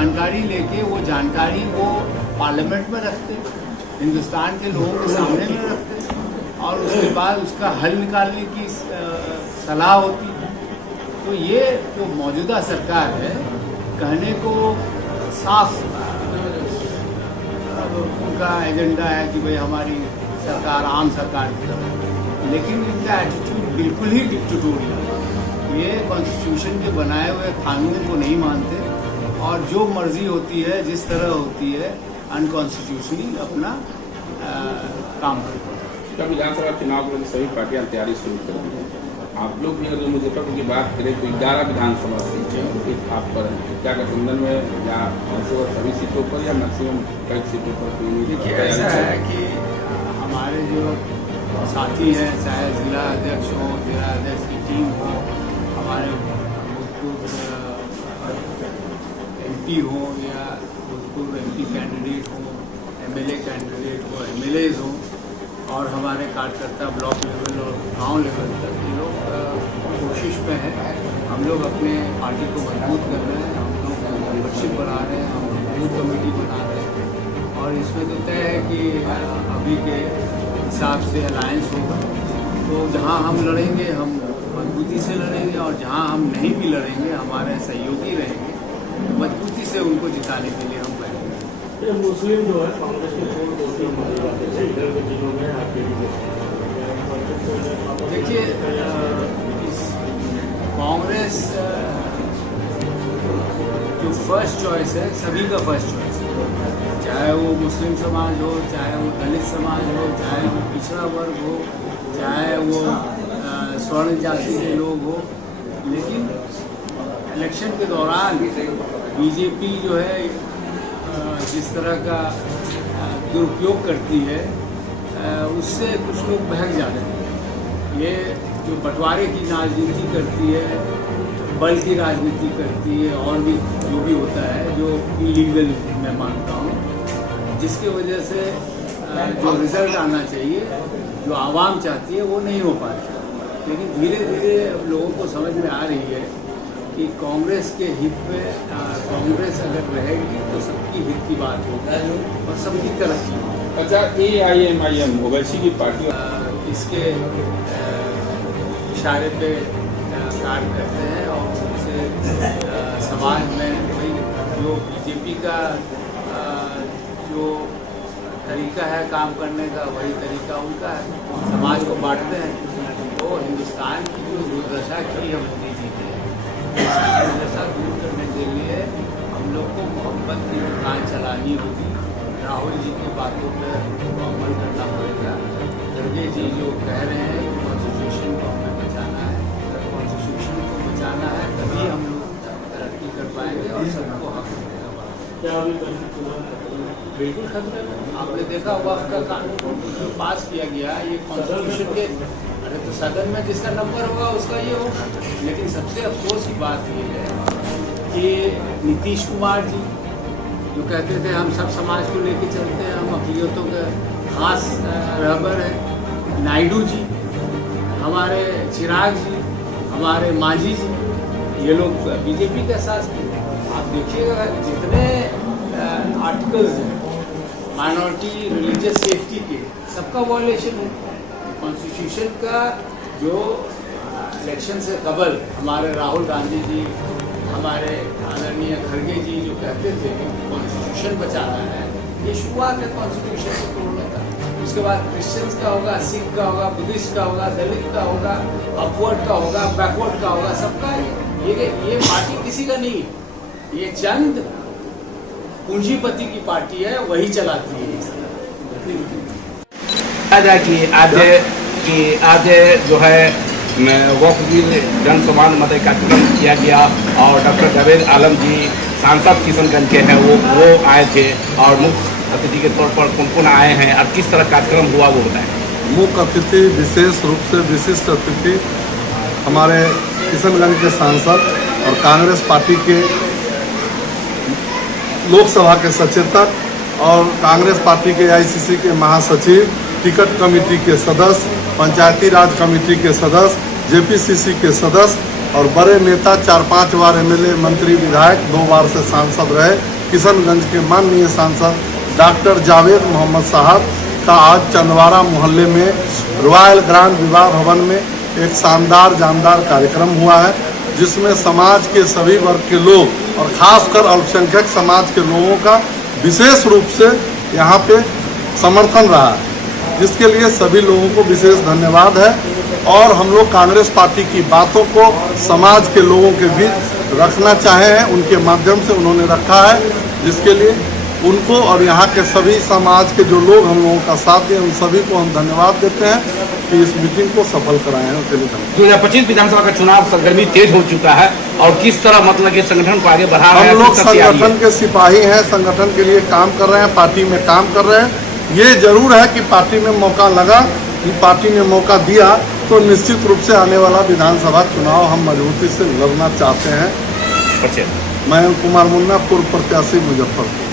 जानकारी लेके वो जानकारी वो पार्लियामेंट में रखते, हिंदुस्तान के लोगों के सामने में रखते और उसके बाद उसका हल निकालने की सलाह होती है। तो ये जो मौजूदा सरकार है, कहने को साफ उनका एजेंडा है कि भाई हमारी सरकार आम सरकार की तरह, लेकिन इनका एटीट्यूड बिल्कुल ही डिक्टेटोरियल है। ये कॉन्स्टिट्यूशन के बनाए हुए कानून को नहीं मानते और जो मर्जी होती है, जिस तरह होती है, अनकॉन्स्टिट्यूशनली अपना काम करते हैं। विधानसभा चुनाव के लिए सभी पार्टियां तैयारी शुरू कर दी है। आप लोग भी अगर मुजफ्फरपुर की बात करें तो 11 विधानसभा सीट आप पर क्या गठबंधन में या सभी सीटों पर या मैक्सिमम कई सीटों पर? देखिए, ऐसा है कि हमारे जो साथी हैं, चाहे जिला अध्यक्ष हो, जिला अध्यक्ष की टीम हो, हमारे भूतपूर्व MP हो या भूतपूर्व MP कैंडिडेट हो, MLA कैंडिडेट हो, MLAs हो, और हमारे कार्यकर्ता ब्लॉक लेवल और गांव लेवल तक ये लोग कोशिश पे हैं। हम लोग अपने पार्टी को मजबूत कर रहे हैं, हम लोग मेंबरशिप बना रहे हैं, हम लोग बूथ कमेटी बना रहे हैं और इसमें तो तय है कि अभी के हिसाब से अलायंस होगा। तो जहां हम लड़ेंगे हम मजबूती से लड़ेंगे और जहां हम नहीं भी लड़ेंगे हमारे सहयोगी रहेंगे, मजबूती से उनको जिताने के लिए हम लड़ेंगे। मुस्लिम जो है कांग्रेस के इधर के जिलों में आपके देखिए, कांग्रेस जो फर्स्ट चॉइस है, सभी का फर्स्ट चॉइस है, चाहे वो मुस्लिम समाज हो, चाहे वो दलित समाज हो, चाहे वो पिछड़ा वर्ग हो, चाहे वो स्वर्ण जाति के लोग हो। लेकिन इलेक्शन के दौरान बीजेपी जो है जिस तरह का दुरुपयोग करती है, उससे कुछ लोग बहक जाते हैं। ये जो बंटवारे की राजनीति करती है, बल की राजनीति करती है और भी जो भी होता है जो इलीगल मैं मानता हूँ, जिसकी वजह से जो रिजल्ट आना चाहिए, जो आवाम चाहती है, वो नहीं हो पा रहा। लेकिन धीरे धीरे अब लोगों को समझ में आ रही है कि कांग्रेस के हित में कांग्रेस अगर रहेगी तो सबकी हित की बात होगी और सबकी तरक्की होगी। अच्छा, AIMIM ओवैसी की पार्टी इसके इशारे पे कार्य करते हैं और उनसे समाज में भाई जो बीजेपी का जो तरीका है काम करने का, वही तरीका उनका है, समाज को बांटते हैं। तो हिंदुस्तान की जो दुर्दशा की है मोदी जी ने, दुर्दशा दूर करने के लिए हम लोग को मोहब्बत की दुकान चलानी होगी। राहुल जी की बातों पर अमल करना पड़ेगा। खड़गे जी जो कह रहे हैं कि कॉन्स्टिट्यूशन को हमें बचाना है, कॉन्स्टिट्यूशन को बचाना है, तभी हम लोग तरक्की कर पाएंगे और सबको हक मिलेगा। बिल्कुल खतरे में। आपने देखा वक्त का कानून पास किया गया, ये कॉन्स्टिट्यूशन के, अरे तो सदन में जिसका नंबर होगा उसका ये होगा। लेकिन सबसे अफसोस की बात ये है कि नीतीश कुमार जी जो कहते थे हम सब समाज को लेके चलते हैं, हम अक़लियतों के खास रहबर हैं, नायडू जी, हमारे चिराग जी, हमारे मांझी जी, ये लोग बीजेपी के साथ थे। आप देखिएगा जितने आर्टिकल्स हैं माइनॉरिटी रिलीजियस सेफ्टी के, सबका वॉयलेशन है। कॉन्स्टिट्यूशन का जो इलेक्शन से कबल हमारे राहुल गांधी जी, हमारे आदरणीय खड़गे जी जो कहते थे कि कॉन्स्टिट्यूशन बचाना है, ये शुरुआत है कॉन्स्टिट्यूशन को तोड़ने का। उसके बाद क्रिश्चियंस का होगा, सिख का होगा, बुद्धिस्ट का होगा, दलित का होगा, अपवर्ड का होगा, बैकवर्ड का होगा, सबका। ये पार्टी किसी का नहीं है, ये चंद पूंजीपति की पार्टी है, वही चलाती है। आज जो है वक्फ जन सम्मान मत कार्यक्रम किया गया और डॉक्टर जावेद आलम जी सांसद किशनगंज के हैं, वो आए थे और मुख्य अतिथि के तौर पर कौन कौन आए हैं और किस तरह कार्यक्रम हुआ वो बताएं। मुख्य अतिथि, विशेष रूप से विशिष्ट अतिथि हमारे किशनगंज के सांसद और कांग्रेस पार्टी के लोकसभा के सचेतक और कांग्रेस पार्टी के AICC के महासचिव, टिकट कमेटी के सदस्य, पंचायती राज कमेटी के सदस्य, JPCC के सदस्य और बड़े नेता 4-5 बार एमएलए, मंत्री, विधायक, 2 बार से सांसद रहे किशनगंज के माननीय सांसद डॉक्टर जावेद मोहम्मद साहब का आज चंदवारा मोहल्ले में रॉयल ग्रांड विवाह भवन में एक शानदार जानदार कार्यक्रम हुआ है, जिसमें समाज के सभी वर्ग के लोग और खासकर अल्पसंख्यक समाज के लोगों का विशेष रूप से यहाँ पे समर्थन रहा है, जिसके लिए सभी लोगों को विशेष धन्यवाद है। और हम लोग कांग्रेस पार्टी की बातों को समाज के लोगों के बीच रखना चाहे हैं, उनके माध्यम से उन्होंने रखा है, जिसके लिए उनको और यहाँ के सभी समाज के जो लोग हम लोगों का साथ दें उन सभी को हम धन्यवाद देते हैं कि इस मीटिंग को सफल कराए हैं। उसके लिए धन्यवाद। 2025 विधानसभा का चुनाव सरगर्मी तेज हो चुका है और किस तरह मतलब कि संगठन को आगे बढ़ा रहे हैं? हम लोग संगठन के सिपाही हैं, संगठन के लिए काम कर रहे हैं, पार्टी में काम कर रहे हैं। ये जरूर है कि पार्टी में मौका लगा, कि पार्टी ने मौका दिया तो निश्चित रूप से आने वाला विधानसभा चुनाव हम मजबूती से लड़ना चाहते हैं। मयंक कुमार मुन्ना, पूर्व प्रत्याशी, मुजफ्फरपुर।